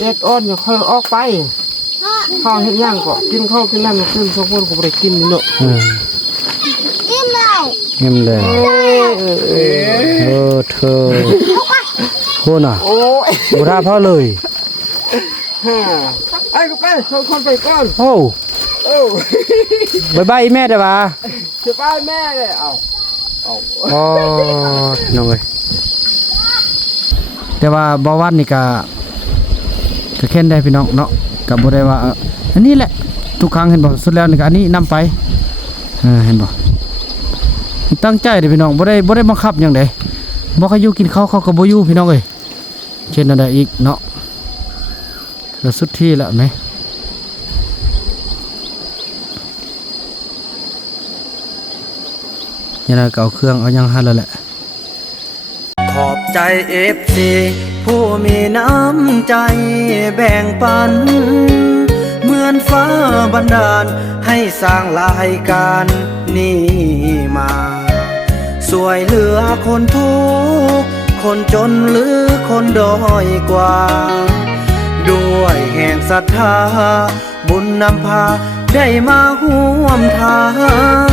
เด็ดอ่อนอย่าค่อยออกไปข้าวเห็นย่างก็กินข้าวกินน้ำขึ้นสองคนก็ไม่ได้กินเนาะอิ่มแล้วอิ่มเลยเธอพูดน่ะโอ้ยบุราพ่อเลยไอ้ก็ไปคนไปก่อนโอ้บายแม่ได้ปะจะไปแม่เลยเอาอ๋อน้องเอ้ยแต่ว่าบ่วันนี่ก็แค่นได้พี่น้องเนาะกับบ่ได้ว่าอันนี้แหละทุกครั้งเห็นบ่สุดแล้วนี่ก็อันนี้นำไปเห็นบ่ตั้งใจเด้พี่น้องบ่ได้บังคับหยังใดบ่ให้อยู่กินข้าวเขาก็บ่อยู่พี่น้องเอ้ยเช่นอะไรอีกเนาะแล้วสุดที่ละไหมยังไงก็เอาเครื่องเอายังหันแล้วแหละขอบใจFCผู้มีน้ำใจแบ่งปันเหมือนฟ้าบันดาลให้สร้างรายการนี้มาสวยเหลือคนทุกข์คนจนหรือคนด้อยกว่าด้วยแห่งศรัทธาบุญนำพาได้มาร่วมทาง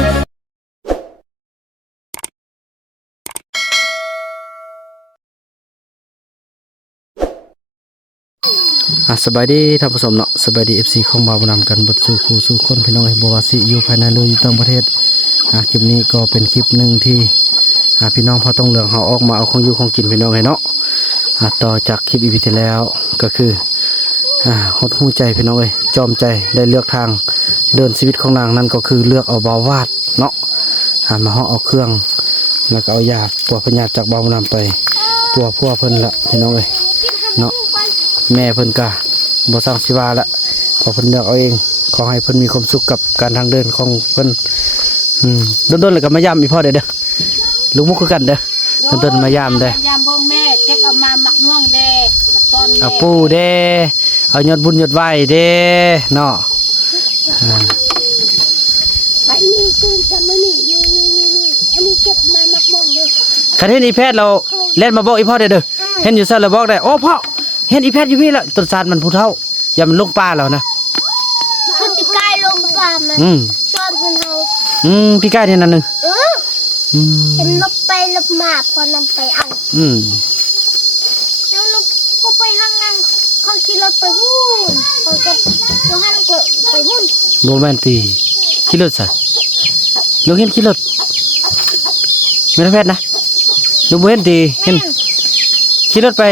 สบายดีท่านผู้ชมเนาะสบายดี FC ของบ่าวนำกันบทสู่คู่สู่คนพี่น้องบ่ว่าสิอยู่ภายในหรืออยู่ต่างประเทศคลิปนี้ก็เป็นคลิปหนึ่งที่พี่น้องพอต้องเหลืองเขาออกมาเอาของอยู่ของกินพี่น้องเนาะต่อจากคลิปอีพีที่แล้วก็คือหดหูใจพี่น้องจอมใจได้เลือกทางเดินชีวิตของนางนั่นก็คือเลือกเอาเบาวาดเนาะมาห่อเอาเครื่องแล้วก็เอายาปัวพญาจากเบาวนำไปปัวพัวเพิ่นละพี่น้องเนาะแม่เพิ่นกะบ่สร้างชีวาละขอเพิ่นเลือกเอาเองขอให้เพิ่นมีความสุขกับการทางเดินของเพิ่นโดนๆเลยก็มาย่ำอีพ่อเด้อลูกมุกคือกันเด้อต้นมายามเด้ยามบ่แม่เก็บเอามาหมักม่วงเด้ต้นเอาปูเด้เอายอดบุญยอดไหวเด้เนาะไปนี่คือจะมานี่อันนี้เก็บมาหมักม่วงเด้คันเห็นอีแพทย์เราเล่นมาบอกอีพ่อเด้อเห็นอยู่ซะแล้วบอกได้โอ้พ่อเห็นอีแพทย์อยู่พี่ละต้นซานมันผู้เฒ่าอย่ามันลงป่าแล้วนะคือติกายลงป่ามันชอบเพิ่นเฮาพี่กายเนี่ยนั่นนึงเห็นลบไปลบมาพอนำไปเอาแล้วลูกก็ไปห้างนั่งเขาขี่รถไปวุ่นเขาจะห้างก็ไปวุ่นโรแมนติกขี่รถใส่ลูกเห็นขี่รถไม่ได้แพทย์นะลูกเห็นดีเห็นขี่รถไป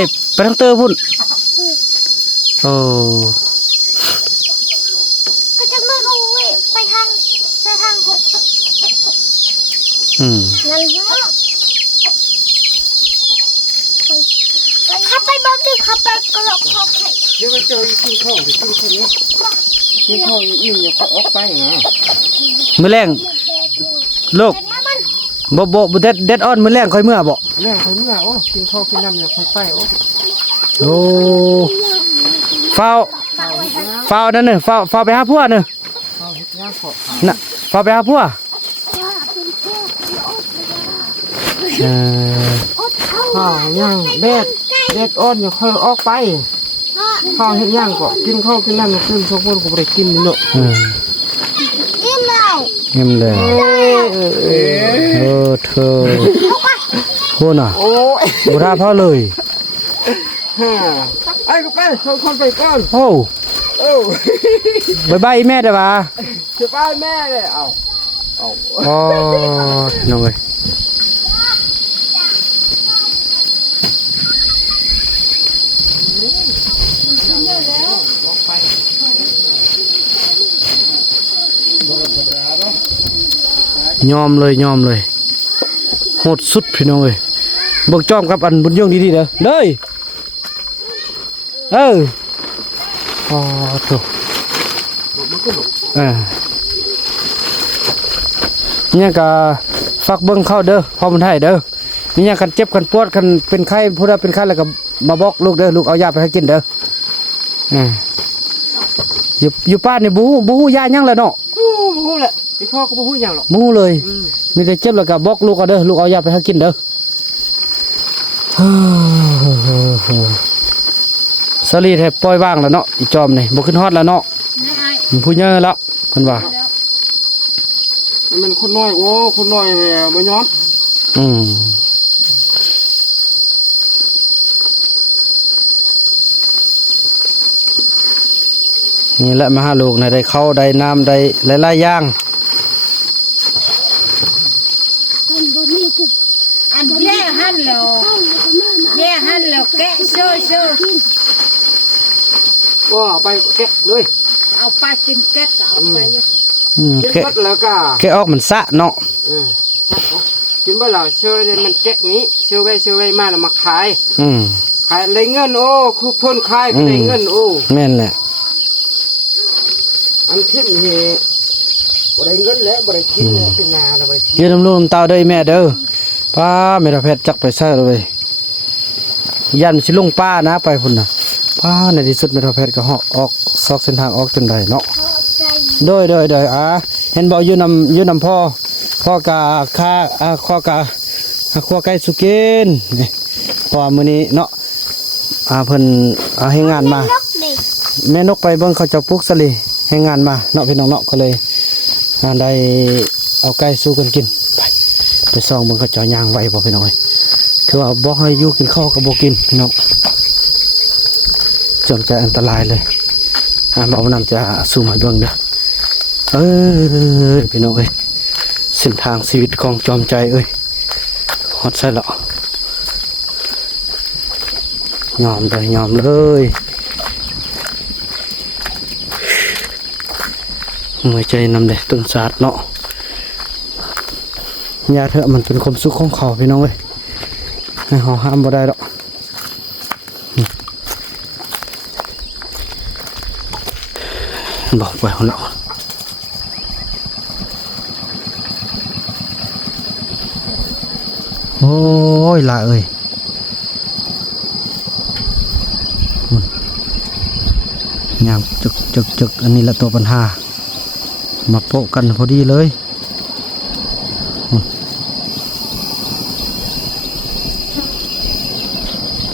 ทางเตอร์พุ่นโอ้ก็จะไม่เขาไปทางนั่นเหรอขับไปบ้านดิขับไปกระโดดเข้าไข่เดี๋ยวไปเจอกินข้าวกินข้าวนี้กินข้าวอิ่มอย่าไปออกไปนะมื้อแรงโลกบ่เด็ดอ่อนมื้อแรงค่อยเมื่อบ่แรงค่อยเมื่อโอ้กินข้าวกินน้ำอย่าค่อยไปโอ้เฝ้านั่นน่ะเฝ้าไปหาผัวน่ะน่ะเฝ้าไปหาผัวข้าวย่างเด็ดอ่อนอย่าค่อยออกไปข้าวเห็นย่างก็กินข้าวกินน้ำขึ้นสองคนก็ไม่ได้กินเนาะอิ่มแล้วอิ่มเลยเธอพูดน่ะบุราพ่อเลยไอ้ก็ไปคนไปก่อนโอ้บายแม่ได้ปะจะไปแม่เลยเอาอ๋อน้องเอ้ยยอมเลยโหดสุดพี่น้องเอ้ยบอกจอมกับอันบุญยงดีๆเด้อเลยอ๋อถูกเนี่ยก็ฟักเบิ้งเข้าเด้อพอมันให้เด้อมีอย่างกันเจ็บกันปวดกันเป็นไข้ผู้ใดเป็นไข้แล้วก็มาบอกลูกเด้อลูกเอายาไปให้กินเด้ออยู่ป้านนี่บูฮู้ยายังแล้วเนาะบูฮู้แหละพี่พ่อก็บูฮู้อย่างหรอกบูฮู้เลยมีแต่เจ็บแล้วก็บอกลูกเอาเด้อลูกเอายาไปให้กินเด้อ สลีดให้ปล่อยว่างแล้วเนาะอีจอมนี่บ่ขึ้นฮอดแล้วเนาะ ไม่ไอ้ มันผู้เยอะแล้วเพิ่นว่า มันเป็นคนน้อยโอ้คนน้อยบ่ยอม อืมนี่แหละมาหาลูกนะได้เข้าได้น้ำได้หลายๆอย่าง อันแย่หั่นแล้วแย่หั่นแล้วแกะเชื่อ ก็เอาไปแกะเลย เอาไปกินแกะก็เอาไป กิน แกะ เบิดแล้วก็ แกะออกมันสะเนาะ กินเบิดแล้วเชื่อเลยมันแกะนี้เชื่อไว้มาแล้วมาขาย อืม ขายได้เงินโอ้คือเพิ่นขายก็ได้เงินโอ้ แม่นแหละ อันทิพย์นี่บ่ได้เงินแล้วบ่ได้กินแล้วเป็นนาแล้วไป ยืนน้ำลูกน้ำเต้าเด้อแม่เด้อป้าแม่ตาเพชรจักไปใส่เลยยันสิลงป้านะไปพุ่นน่ะป้าในที่สุดแม่ตาเพชรก็เหาะออกซอกเส้นทางออกจนได้เนาะโดยเห็นบอกอยู่นำพ่อกะค่าข้อกะข้อไก่สุกินนี่เพราะว่ามื้อนี้เนาะเพิ่นให้งานมา นกเด็ก แม่นกไปเบิ่งเขาเจะปลูกสลีให้งานมาเนาะพี่น้องเนาะก็เลยได้เอาไก่สู้กันกินไปส่องเบิ่งเขาเจะย่างไว้บ่พี่น้องเอ้ยคือว่าบ่ให้อยู่กินข้าวก็บ่กินพี่น้องจนจะอันตรายเลยบ่าวนำจะสู้มาเบิ่งเด้อพี่น้องเอ้ยเส้นทางชีวิตของจอมใจเอ้ยฮอดใส่แล้วยอมเลยหัวใจนำเด็ต้นสาดเนาะยาเถอะมันเป็นความสุขของเขาพี่น้องเว้ยให้เขาห้ามบ่ได้หรอกบอกไปคนละโอ้ยละเอ้ยงามจึกอันนี้แหละตัวปัญหามาโปะกันพอดีเลย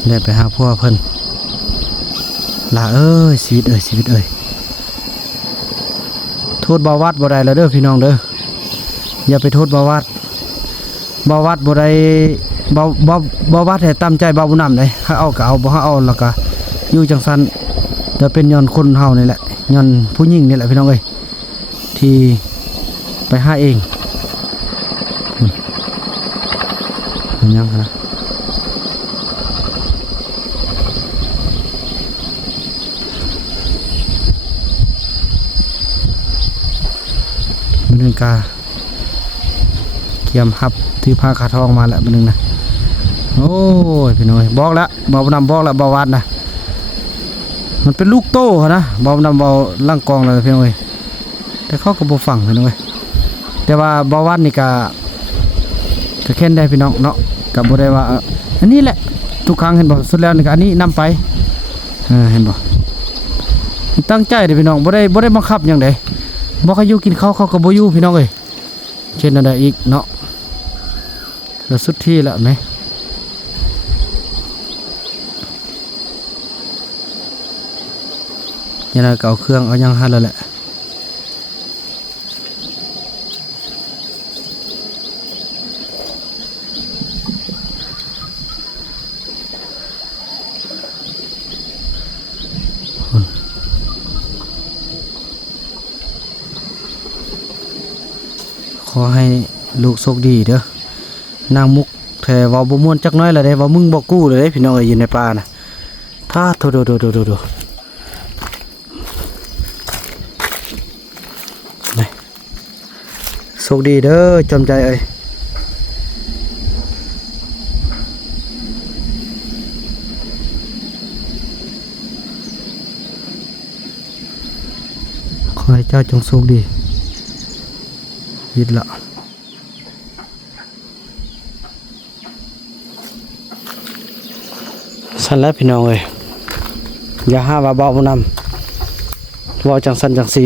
ได้ไปหาพ่อเพิ่นลาชีวิตเอ้ยโทษบาวัดบ่ได้แล้วเด้อพี่น้องเด้ออย่าไปโทษบาวัดบ่ได้บาวัดให้ตามใจบาบุญนำเลยให้เอาก็เอาบ่ให้เอาแล้วก็อยู่จังซั่นแต่เป็นย้อนคนเฮานี่แหละย้อนผู้หญิงนี่แหละพี่น้องเอ้ยที่ไปหาเองยังนะมันเป็นกาเกียมหับที่ผ้าขาทองมาแล้วมันนึงนะโอ้ยพี่น้อยบอกแล้วเบานำบอกแล้วเบาวัดนะมันเป็นลูกโต้นะเบานำเบาล่างกองเลยพี่น้อยแต่เขาก็บ่ฟังพี่น้อยแต่ว่าเบาวัดนี่ก็แค่นได้พี่น้องเนาะกับบ่ได้ว่าอันนี้แหละทุกครั้งเห็นบ่สุดแล้วนี่ก็อันนี้นำไปเห็นบ่ตั้งใจเด้พี่น้องบ่ได้บังคับอย่างใดบ่ให้อยู่กินข้าวเขาก็บ่อยู่พี่น้องเอ้ยเช่นนั้นได้อีกเนาะก็สุดที่แล้วไหมยังไงก็เอาเครื่องเอายังหันแล้วแหละขอให้ลูกโชคดีเด้อนางมุกแถวเว้าบ่ม่วนจักน้อยละเด้ว่ามึงบ่กู้เลยเด้พี่น้องเอ้ยอยู่ในป่าน่ะท่าโดนี่โชคดีเด้อจำใจเอ้ยขอให้เจ้าจงโชคดียิดละสันแล้วพี่น้องเอ้ยอย่าห้าว่าเบาบ่นำเว้าจังสันจังสี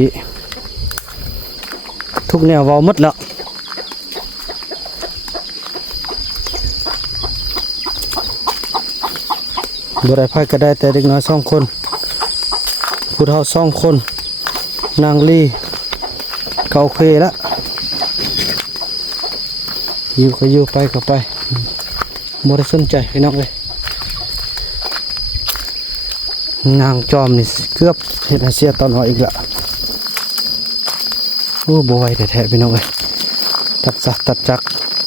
ทุกแนวเว้าหมดแล้วบ่ได้ไผก็ได้แต่เด็กน้อย2 คน ผู้เฒ่า2คนนางลีก็โอเคแล้วอยู่ก็อยู่ไปก็ไปบ่ได้สนใจพี่น้องเลยนางจอมนี่เกือบเฮ็ดให้เสียตอนหัวอีกละโอ้บ่ไหวแท้ๆพี่น้องเอ้ยตัดซะตัดจัก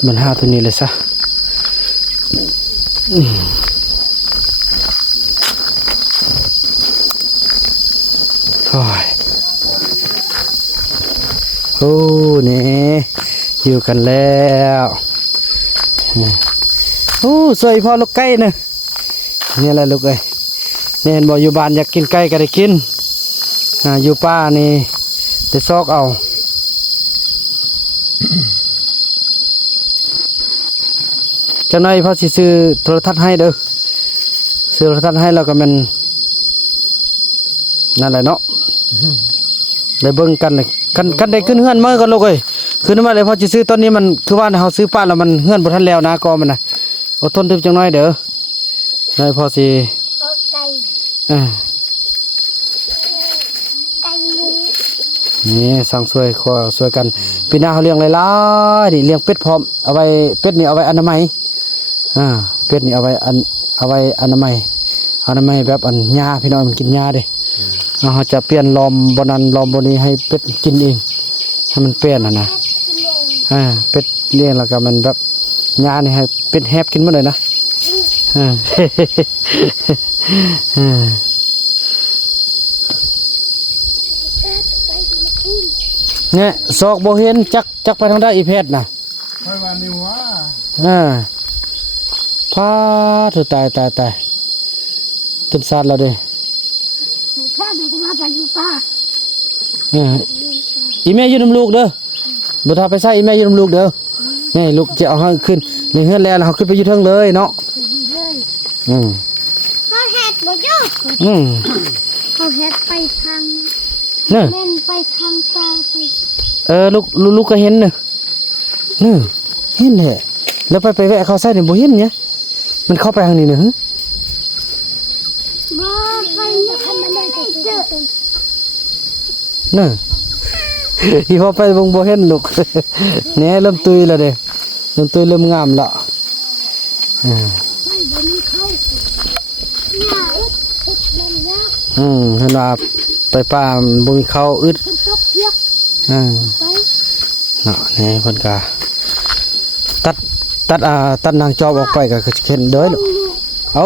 มันหาตัวนี้เลยซะโอ้ยโอ้นี่อยู่กันแล้วโอ้สวยพอลูกไก่เนี่ยนี่แหละลูกเอ้ยนี่เห็นบ่อยู่บ้านอยากกินไก่ก็ได้กินอยู่ป่านี่ได้ซอกเอาจังหน่อยพ่อสิซื้อโทรทัศน์ให้เด้อซื้อโทรทัศน์ให้แล้วก็มันนั่นแหละเนาะได้เบิ่งกันเลยกันได้ขึ้นเฮือนมาก่อนลูกเอ้ยขึ้นมาเลยพ่อสิซื้อตอนนี้มันคือว่าเฮาซื้อป้าแล้วมันเฮือนบ่ทันแล้วนะก็มันน่ะอดทนทึบจังหน่อยเด้อได้พ่อสิ ไก่ ไก่ลุง นี่สั่งช่วยขอช่วยกันปีหน้าเขาเลี้ยงหลายๆนี่เลี้ยงเป็ดพร้อมเอาไว้เป็ดนี่เอาไว้อนามัยเป็ดนี่เอาไว้อนามัยแบบอันหญ้าพี่น้องมันกินหญ้าเด้เราจะเปลี่ยนลอมบนั้นลอมบนี้ให้เป็ดกินเองให้มันเปลี่ยนนะเป็ดเลี้ยงแล้วก็มันแบบหญ้านี่ให้เป็ดแฮบกินหมดเลยนะเนี่ยซอกบ่เห็นจักไปทางใดอีเพชรน่ะ ค่อยว่านี่ว่า พาถูตายจนซาดแล้วเด้ ข้าเดี๋ยวก็มาไปอยู่ป่า อีแม่อยู่นำลูกเด้อบ่ทาไปใส่อีแม่อยู่นำลูกเด้อนี่ลูกจะเอาให้ขึ้นนี่เฮือนแล้วเฮาขึ้นไปอยู่เทิงเลยเนาะเขาเห็ดบ่ยอดเขาเห็ดไปทาง เน้อ เล่นไปทางตาไป ลูกก็เห็นน่ะเห็นแหละแล้วไปแวะเขาใส่นี่บ่เห็นเนี่ยมันเข้าไปทางนี้เด้อ บ่ไปมันได้เจอ น่ะที่พอไปวงบ่เห็นลูก เนี่ยเริ่มตุยแล้วเด้เริ่มงามแล้วไปบนเขาหน้าอึดมันยาก เห็นว่าไปป่าบ่มีข้าวอึด มันตกเพียกไป เนาะนี่เพิ่นก็ตัดนางจอบออกไปก็เข็นเด้อลูกเอา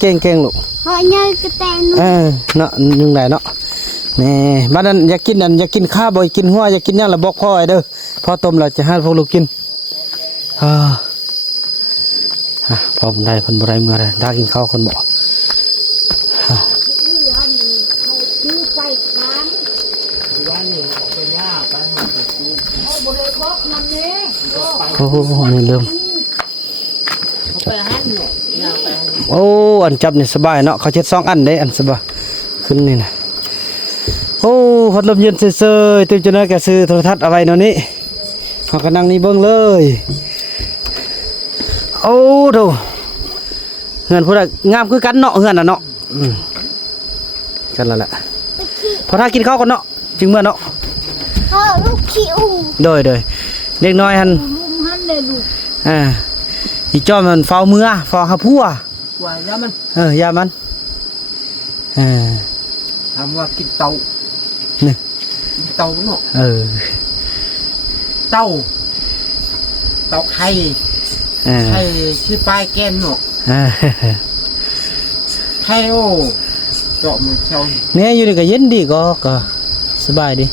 เก่งลูก หอยเนยกระแตน เนาะนึงได้เนาะนี่บ้านนั้นอยากกินข้าวบ่อยากกินหัวอยากกินหยังล่ะบอกพ่อไอ้เด้อพ่อต้มแล้วจะให้พวกลูกกินพอผมได้เพิ่นบ่ได้เมื่อใดได้กินข้าวคนบ่ ซื้อไปค้าง ว่านี่ออกไปย่าไปหาไปกู บริโภคมันนี่ โอ้โหนี่เริ่ม เขาไปหันเนาะย่าไป โอ้อันจับนี่สบายเนาะเขาเช็ด2อันได้อันสบายขึ้นนี่นะโอ้พัดลมเย็นเซ่อๆตื่นจนได้แกซื้อโทรทัศน์เอาไว้เนาะนี่เฮาก็นั่งนี่เบิ่งเลยโอ้โธ่เฮือนผู้ใดงามคือกันเนาะเฮือนน่ะเนาะกันแล้วแหละพอถ้ากินข้าวก่อนเนาะจึงเมื่อเนาะ ลูกขี้อู โดยเด็กน้อยหั่น ลุงหันเลยลูก อีจอมมันเฝ้าเมื่อเฝ้าหาผัว ว่าย่ามัน ยามันถามว่ากินเตา นี่ กินเตาเนาะ เตาไข่ไข่ชื่อปลายแก้มเนาะไข่โอ้เจาะมือเช่า เนี่ยอยู่นี่ก็เย็นดีก็สบายดี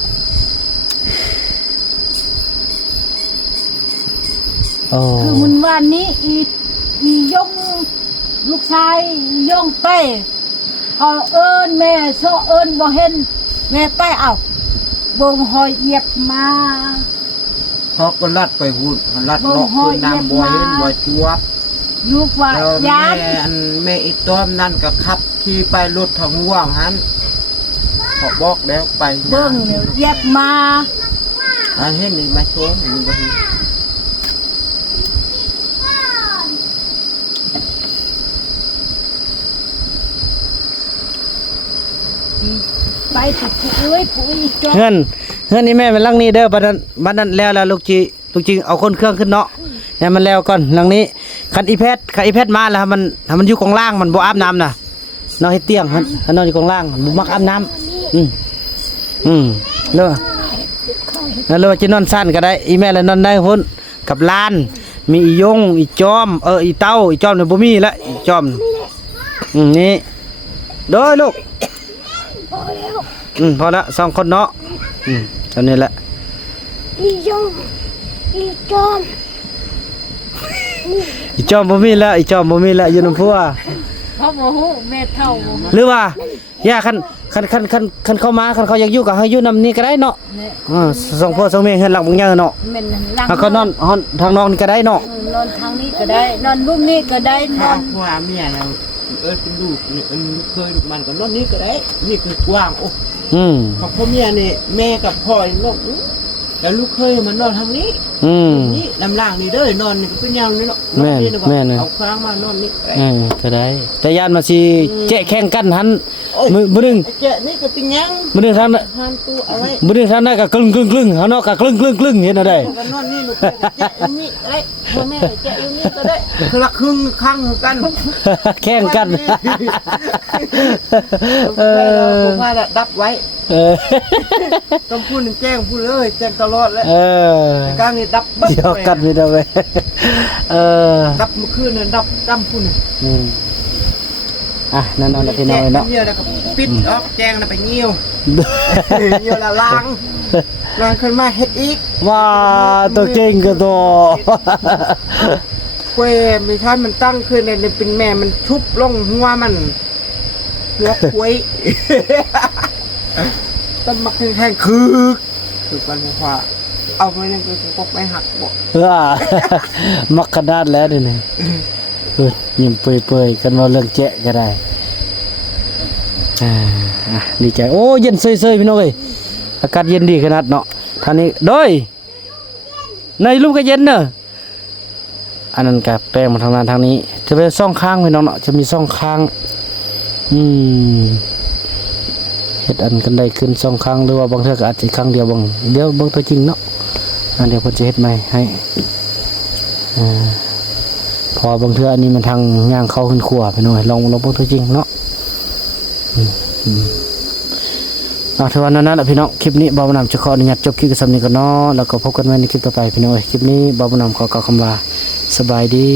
โอ้ คือมันวันนี้อียงลูกชายยงไปเขาเอิญแม่โซเอิญบ่เห็นแม่ไปเอาบงหอยเหยียบมา เขาก็ลัดไปหุ่นลัดเลาะคือน้ำบัวเห็นบัวจวบ ลูกว่า แล้ว ยาน แม่อีต้อมนั่นก็ขับขี่ไปรถทางว่างหันเขาบอกแล้วไป เบิ่งเนี่ยเหยียบมา เห็นนี่มาโชว์นี่บ่เห็น ไปกับผู้เอ้ยผู้อีจอ เฮือนนี่แม่เป็นหลังนี้เด้อบัดนั้นแล้วลูกจีเอาคนเครื่องขึ้นเนาะเนี่ยมันแล้วก่อนหลังนี้คันอีแพทมาแล้วมันอยู่ข้างล่างมันบ่อาบน้ำน่ะนอนให้เตียงมันนอนอยู่ข้างล่างบ่มักอาบน้ำแล้วจะนอนสั้นก็ได้อีแม่แล้วนอนได้พุ่นกับลานมีอียงอีจอมอีเต้าอีจอมเนี่ยบ่มีละอีจอมนี่โดยลูกพอละ2คนเนาะเท่านี้แหละ อีจอม อีจอมบ่มีแล้วอีจอมบ่มีแล้วอยู่นำพัว พ่อโมโหแม่เท่า หรือว่าย่าคันเข้ามาคันเขาอยากอยู่ก็ให้อยู่นำนี้ก็ได้เนาะสองพ่อสองแม่เฮือนหลังบ่ใหญ่เนาะ แม่นหลัง ถ้าเขานอนทางนอนนี่ก็ได้เนาะ นอนทางนี้ก็ได้นอนมุมนี้ก็ได้น ถ้า อน ว่าเมียเราเป็นลูกนี่เคยมันก็นอนนี้ก็ได้นี่คือกว้างโอ้ ของพ่อเมียนี่แม่กับพ่อนี่นอนแต่ลูกเคยมันนอนทางนี้นี่ลำล่างนี่เด้อนอนนี่ก็เป็นยาวนี่เนาะเอาค้างมานอนนี่ ก็ได้แต่ย่านมาสิแจ้แข่งกันหันมื้อนึง เจ๊นี่ก็เป็นยัง มื้อนึงทาง ทานตู้เอาไว้ มื้อนึงทางนั้นก็กลึงเฮาเนาะก็กลึงเห็นเอาได้ ก็นอนนี่ลูกเจ๊อยู่นี่อะไรพ่อแม่เจ๊อยู่นี่ก็ได้คือละครึ่งข้างกัน แข่งกัน ผมว่าดับไว้ต้องพูดแจ้งพูดเลยแจ้งตลอดแล้วกลางนี่ดับ เดี๋ยวกันไม่ได้เว้ยดับเมื่อคืนนี่ดับดำพูด นั่นเอาละพี่น้องเนาะ เงี้ยวแล้วก็ปิดออกแจ้งแล้วไปเงี้ยวเงี้ยวละล้างขึ้นมาเฮ็ดอีก ว่าตัวเก่งก็ตัว เว้ยไม่ใช่มันตั้งขึ้นในเป็นแม่มันชุบลงหัวมันหัวควยต้นมักแห้งๆคือกันว่าเอาไปนั่นก็พกไปหักบ่ มักขนาดแล้วนี่นี่ยิ้มเปื่อยๆกันว่าเรื่องแจ๊ะก็ได้ดีใจโอ้เย็นเซยๆพี่น้องเอ้ยอากาศเย็นดีขนาดเนาะท่านี้โดยในรูปก็เย็นเนอะอันนั้นกับแป้งมาทางนั้นทางนี้จะเป็นซ่องข้างพี่น้องเนาะจะมีซ่องข้างเฮ็ดอันกันได้ขึ้นซ่องข้างหรือว่าบางเทื่อก็อาจจะข้างเดียวบางเดี๋ยวบางตัวจริงเนาะเดี๋ยวเพิ่นจะเฮ็ดใหม่ให้พอบางเทื่ออันนี้มันทางย่างเข้าขึ้นครัวพี่น้องลองบางตัวจริงเนาะถือว่านั้นแหละพี่น้องคลิปนี้บ่าวบุญนำจะขออนุญาตจบคลิปกับสำนีก่อนเนาะแล้วก็พบกันใหม่ในคลิปต่อไปพี่น้องคลิปนี้บ่าวบุญนำขอกล่าวคำว่าสบายดี